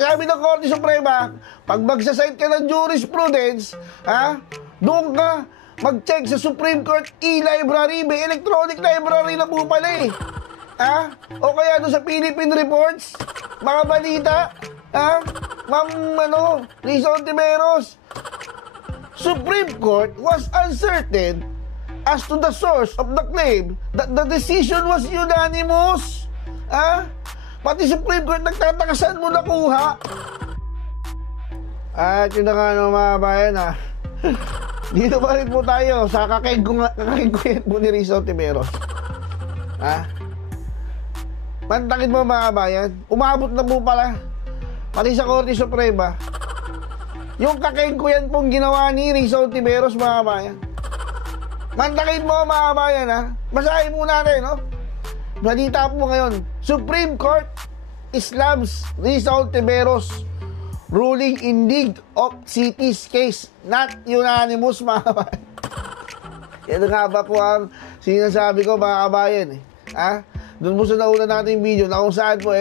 sabi ng Korte Suprema, pag magsasite ka ng jurisprudence, doon ka mag-check sa Supreme Court e-library. May electronic library na po pala eh. O kaya doon sa Philippine Reports, mga balita, Ma'am, Risa Ontiveros, Supreme Court was uncertain as to the source of the claim that the decision was unanimous. Pati Supreme Court nagtatakasan mo nakuha. At yun na nga mga bayan dito pa rin po tayo sa kakengkuyan po ni Risa Ontiveros. Mantakit mo mga bayan, umabot na po pala pati sa Korte Suprema yung kakengkuyan pong ginawa ni Risa Ontiveros mga bayan. Mantakit mo mga bayan basahin mo natin balita po ngayon, Supreme Court slams Risa Ontiveros ruling in League of Cities case not unanimous mga kabayan. Yan nga ba po ang sinasabi ko mga kabayan doon po sa nauna natin video na kung saan po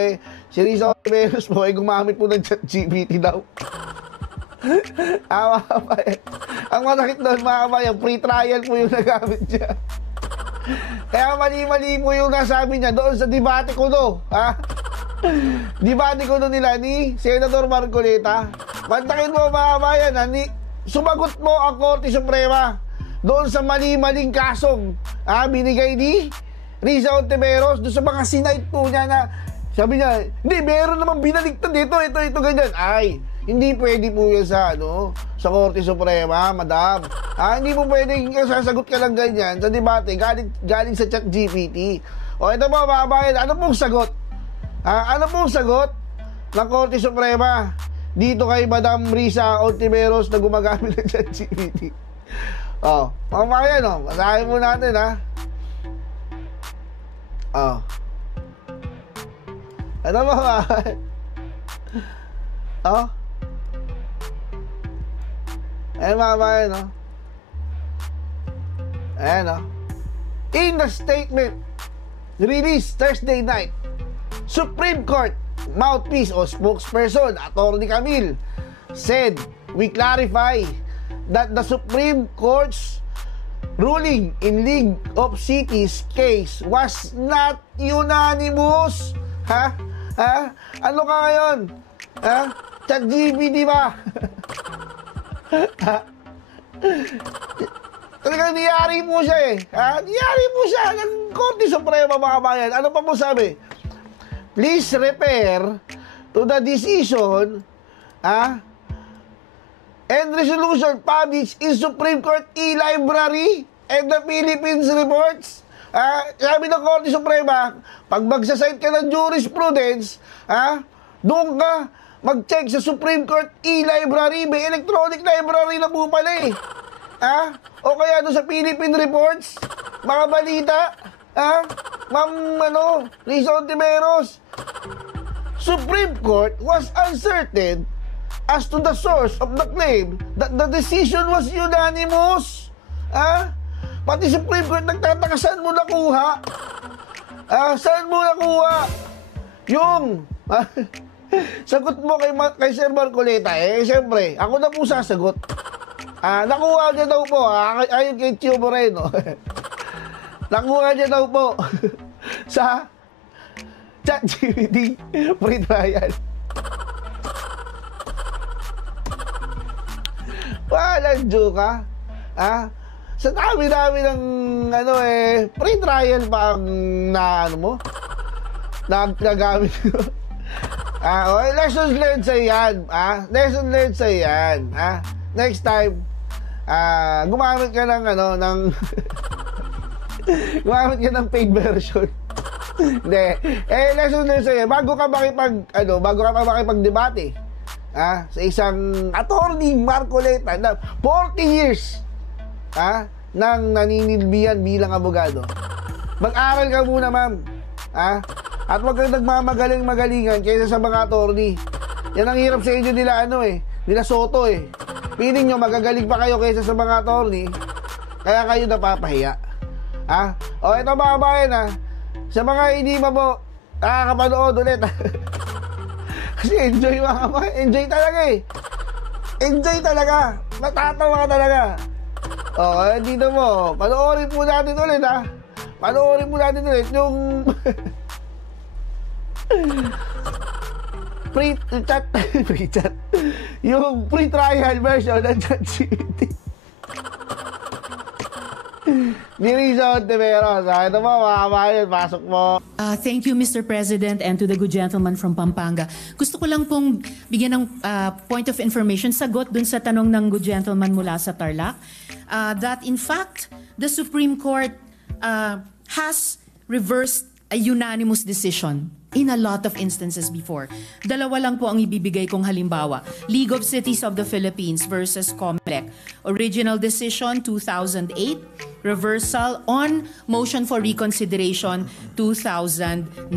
si Risa Ontiveros po gumamit po ng ChatGPT daw. Mga kabayan, ang masakit doon mga kabayan, free trial po yung nagamit niya. Kaya mali-mali po yung nasabi niya doon sa debate ko debate ko nila ni Senator Marcoleta. Mantakin mo mga kabayan sumagot mo ang Korte Suprema doon sa mali-maling kasong binigay ni Risa Ontiveros doon sa mga sinite po niya na sabi niya, hindi, meron namang binaligtad dito, ito, ganyan. Ay, hindi pwede po yan sa Korte Suprema, madam. Hindi po pwede sasagot ka lang ganyan sa debate galing sa ChatGPT. O ito po mga kabayan, ano pong sagot? Ano pong sagot ng Korte Suprema dito kay Madam Risa Ontiveros na gumagamit ng ChatGPT? Mga kabayan, basahin mo natin ano ba mga ayan mga kabayan ayan in the statement released Thursday night, Supreme Court mouthpiece o spokesperson Atty. Camille said, "We clarify that the Supreme Court's ruling in League of Cities case was not unanimous." Ano ka ngayon? ChatGPT ba? Talagang niyari mo siya niyari mo siya ng Korte Suprema mga bayan. Ano pa mo sabi? Please refer to the decision and resolution published in Supreme Court e-library and the Philippines Reports. Sabi ng Korte Suprema, pag magsasite ka ng jurisprudence, doon ka mag-check sa Supreme Court e-library. May electronic library na po pala o kaya doon sa Philippine Reports, mga balita, Ma'am Risa Ontiveros, Supreme Court was uncertain as to the source of the claim that the decision was unanimous. Pati Supreme Court nagtatakasan mo nakuha. Saan mo nakuha yung sagot mo kay Sir Marcoleta? Siyempre, ako na po sasagot. Nakuha niya daw po, ayon kay Chio Moreno. Nakuha niya daw po sa ChatGPT free trial. Walang joke sa dami-dami ng free trial pa ang nagagamit ko. Lessons learned sa yan. Lessons learned sa yan. Next time, gumamit ka ng gumamit ka ng paid version. Hindi. Lessons learned sa yan. Bago ka makipag-debate, sa isang attorney Marcoleta na 40 years nang naninilbihan bilang abogado. Mag-aral ka muna, ma'am. At wag kang nagmamagaling-magalingan kaysa sa mga attorney. Yan ang hirap sa inyo nila nila Soto Piling nyo magagaling pa kayo kaysa sa mga attorney, kaya kayo napapahiya. O ito mga bayan sa mga hindi pa po nakakapanood ulit Kasi enjoy mga kapatid. Enjoy talaga eh. Enjoy talaga. Matatawa ka talaga. Dito mo. Panoorin po natin ulit ha. Panoorin po natin ulit yung pre-chat. Yung pre-trial version ng ChatGPT. Ni Rizzo Ontiveros. Ito po, mga kabayan, pasok mo. Thank you, Mr. President, and to the good gentleman from Pampanga. Gusto ko lang pong bigyan ng point of information, sagot dun sa tanong ng good gentleman mula sa Tarlac, that in fact, the Supreme Court has reversed a unanimous decision in a lot of instances before. Dalawa lang po ang ibibigay kong halimbawa. League of Cities of the Philippines versus COMELEC. Original decision, 2008. Reversal on motion for reconsideration, 2009.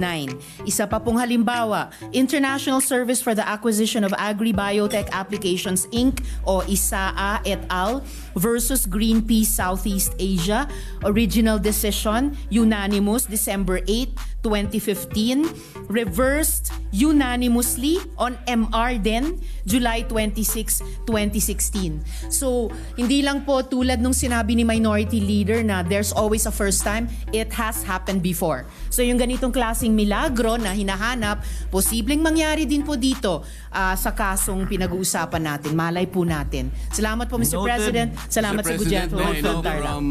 Isa pa pong halimbawa, International Service for the Acquisition of Agri-Biotech Applications, Inc. o ISAA et al. Versus Greenpeace Southeast Asia. Original decision, unanimous, December 8, 2015. Reversed unanimously on MR din, July 26, 2016. So, hindi lang po tulad nung sinabi ni Minority Leader na there's always a first time, it has happened before. So, yung ganitong klaseng milagro na hinahanap, posibleng mangyari din po dito sa kasong pinag-uusapan natin. Malay po natin. Salamat po, Mr. President. Salamat sa good gentleman from Tarlac.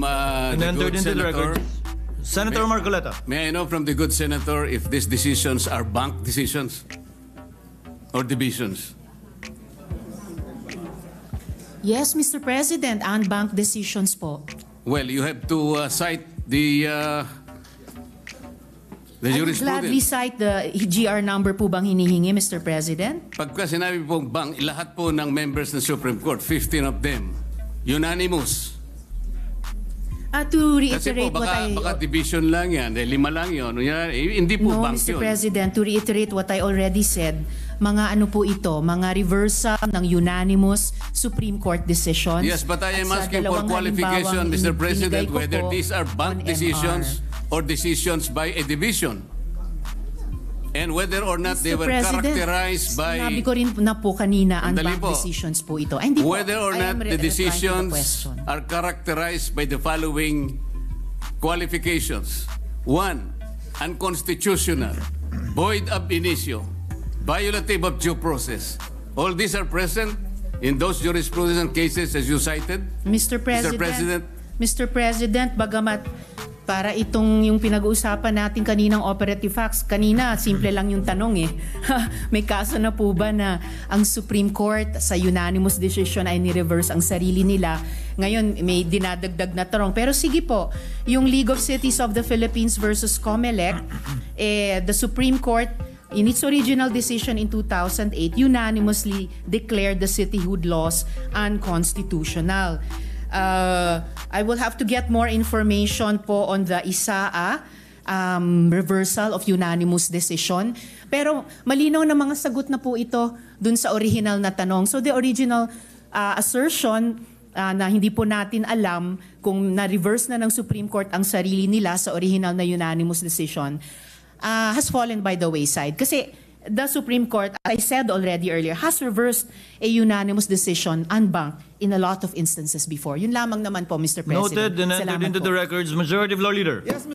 Senator Marcoleta. May I know from the good senator if these decisions are bank decisions or divisions? Yes, Mr. President, unbanked decisions po. Well, you have to cite the I would gladly jurisprudence. cite the GR number po bang hinihingi, Mr. President? Pagka sinabi pong bank, lahat po ng members ng Supreme Court, 15 of them, unanimous. To Kasi reiterate po, what baka division lang yan, 5 lang yun. Hindi po No, bank Mr. yun. President, to reiterate what I already said, mga ano po ito, mga reversal ng unanimous Supreme Court decisions. Yes, but I am At sa asking for dalawang qualification, halimbawang Mr. binigay President, ko whether po these are on bank decisions or decisions by a division. And whether or not they Mr. were President, characterized by... sinabi ko rin na po kanina, Sandali unbanked po. decisions po ito. Ay, hindi po. Whether or I not am the replying to decisions question. are characterized by the following qualifications. 1, unconstitutional, void ab initio, violative of due process. All these are present in those jurisprudence cases as you cited. Mr. President, Mr. President, bagamat para itong yung pinag-uusapan natin kaninang operative facts, kanina simple lang yung tanong eh. May kaso na po ba na ang Supreme Court sa unanimous decision ay ni-reverse ang sarili nila? Ngayon may dinadagdag na tanong. Pero sige po, yung League of Cities of the Philippines versus COMELEC, the Supreme Court in its original decision in 2008 unanimously declared the cityhood laws unconstitutional. I will have to get more information po on the ISAA reversal of unanimous decision. Pero malinaw na mga sagot na po ito dun sa original na tanong. So the original assertion na hindi po natin alam kung na-reverse na ng Supreme Court ang sarili nila sa original na unanimous decision has fallen by the wayside. Kasi the Supreme Court, as I said already earlier, has reversed a unanimous decision unbanked in a lot of instances before. Yun lamang naman po, Mr. President. Noted and entered Salamat into po. the records. Majority Floor Leader. Yes,